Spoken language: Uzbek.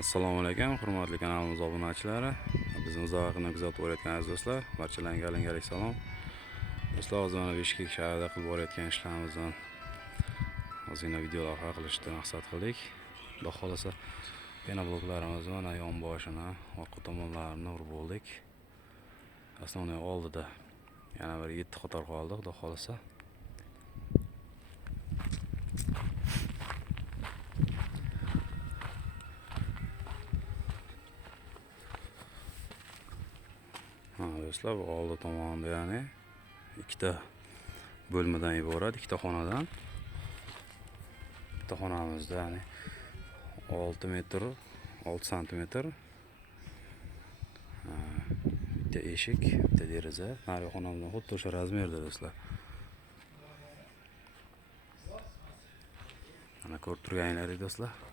Assalomu alaykum, hurmatli kanalimiz obunachilari. Bizni uzoqni kuzatib o'rayotgan aziz do'stlar, barchalarga alangalik salom. Do'stlar, hozir mana Bishkek shahrida qilib borayotgan ishlarimizdan ozgina video lavha qilishni maqsad qildik. Xudo xolasa pena bloklarimiz mana yon boshini, orqa tomonlarini urib bo'ldik. Asosiy oldida yana bir 7 qator qoldi, xudo xolasa. Do'stlar, bu oldi tomonda ya'ni ikkita bo'lmadan iborat, ikkita xonadan. Bitta xonamizda ya'ni 6 metr, 6 santimetr. Bitta eshik, bitta deraza. Nari xonamizda xuddi o'sha razmerda do'stlar. Mana ko'rib turganingizdek do'stlar.